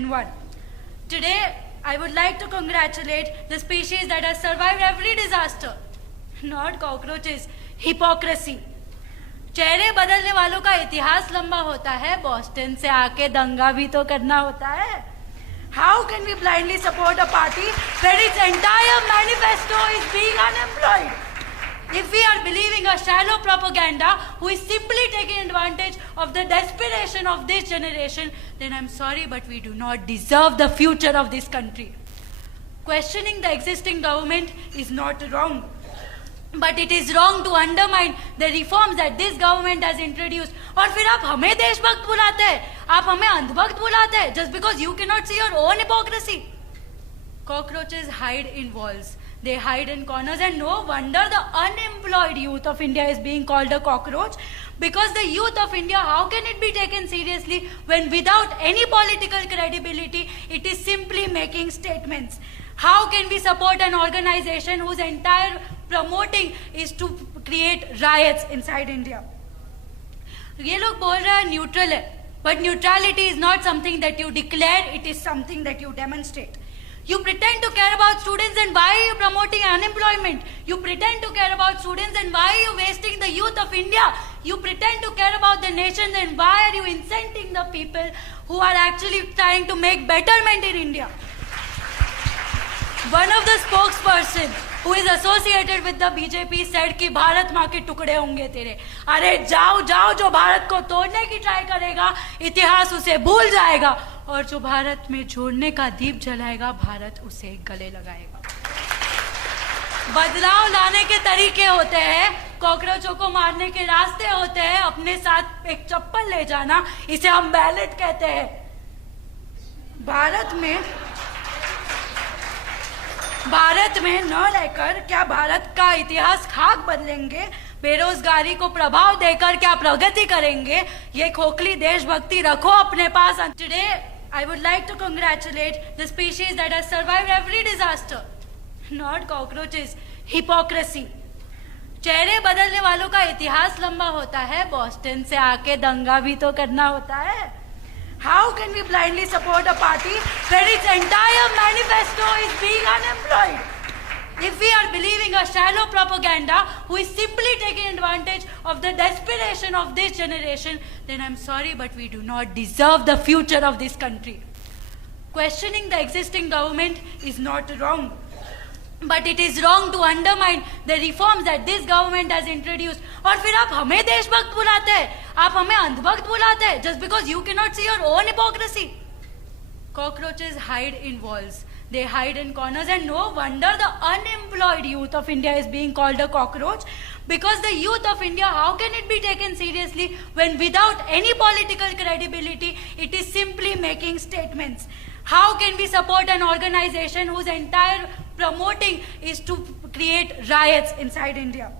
and one. Today, I would like to congratulate the species that has survived every disaster. Not cockroaches, hypocrisy. चेहरे बदलने वालों का इतिहास लंबा होता है, बॉस्टन से आके दंगा भी तो करना होता है. How can we blindly support a party where its entire manifesto is being unemployed? If we are believing a shallow propaganda who is simply taking advantage of the desperation of this generation, then I'm sorry, but we do not deserve the future of this country. Questioning the existing government is not wrong, but it is wrong to undermine the reforms that this government has introduced. और फिर आप हमें देशभक्त बुलाते हैं, आप हमें अंधभक्त बुलाते हैं, just because you cannot see your own hypocrisy. Cockroaches hide in walls. They hide in corners, and no wonder the unemployed youth of India is being called a cockroach, because the youth of India, how can it be taken seriously when without any political credibility, it is simply making statements? How can we support an organization whose entire promoting is to create riots inside India? ये लोग बोल रहे हैं neutral है, but neutrality is not something that you declare, it is something that you demonstrate. You pretend to care about students, and why are you promoting unemployment? You pretend to care about students, and why are you wasting the youth of India? You pretend to care about the nation, then why are you inciting the people who are actually trying to make betterment in India? One of the spokesperson who is associated with the BJP said कि भारत माँ के टुकड़े होंगे तेरे. अरे जाओ जाओ, जो भारत को तोड़ने की ट्राई करेगा इतिहास उसे भूल जाएगा, और जो भारत में जोड़ने का दीप जलाएगा भारत उसे गले लगाएगा. बदलाव लाने के तरीके होते हैं, कॉकरोचों को मारने के रास्ते होते हैं, अपने साथ एक चप्पल ले जाना, इसे हम बैलेट कहते हैं. भारत में न रहकर क्या भारत का इतिहास खाक बदलेंगे? बेरोजगारी को प्रभाव देकर क्या प्रगति करेंगे? ये खोखली देशभक्ति रखो अपने पास. Today, I would like to congratulate the species that has survived every disaster. Not cockroaches, hypocrisy. चेहरे बदलने वालों का इतिहास लंबा होता है, बॉस्टन से आके दंगा भी तो करना होता है. How can we blindly support a party where its entire manifesto is being unemployed? If we are believing a shallow propaganda who is simply taking advantage of the desperation of this generation, then I'm sorry, but we do not deserve the future of this country. Questioning the existing government is not wrong, but it is wrong to undermine the reforms that this government has introduced. और फिर आप हमें देशभक्त बुलाते हैं, आप हमें अंधभक्त बुलाते हैं, just because you cannot see your own hypocrisy. Cockroaches hide in walls. They hide in corners, and no wonder the unemployed youth of India is being called a cockroach, because the youth of India, how can it be taken seriously when without any political credibility, it is simply making statements? How can we support an organization whose entire promoting is to create riots inside India?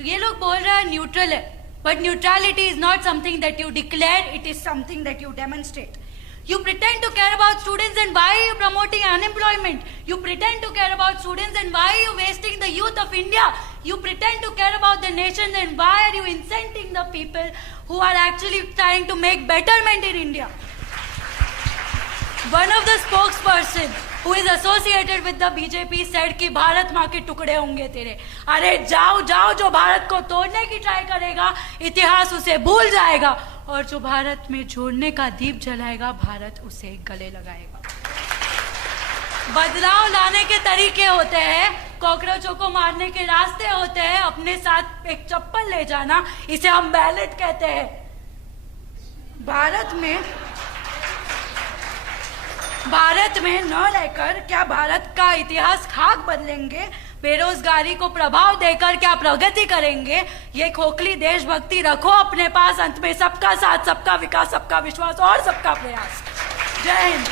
ये लोग बोल रहे हैं neutral है, but neutrality is not something that you declare, it is something that you demonstrate. You pretend to care about students, and why are you promoting unemployment? You pretend to care about students, and why are you wasting the youth of India? You pretend to care about the nation, then why are you inciting the people who are actually trying to make betterment in India? One of the spokesperson who is associated with the BJP said कि भारत माँ के टुकड़े होंगे तेरे. अरे जाओ जाओ, जो भारत को तोड़ने की ट्राई करेगा इतिहास उसे भूल जाएगा, और जो भारत में जोड़ने का दीप जलाएगा भारत उसे गले लगाएगा. बदलाव लाने के तरीके होते हैं, कॉकरोचों को मारने के रास्ते होते हैं, अपने साथ एक चप्पल ले जाना, इसे हम बैलेट कहते हैं. भारत में न रहकर क्या भारत का इतिहास खाक बदलेंगे? बेरोजगारी को प्रभाव देकर क्या प्रगति करेंगे? ये खोखली देशभक्ति रखो अपने पास. अंत में सबका साथ, सबका विकास, सबका विश्वास और सबका प्रयास. जय हिंद.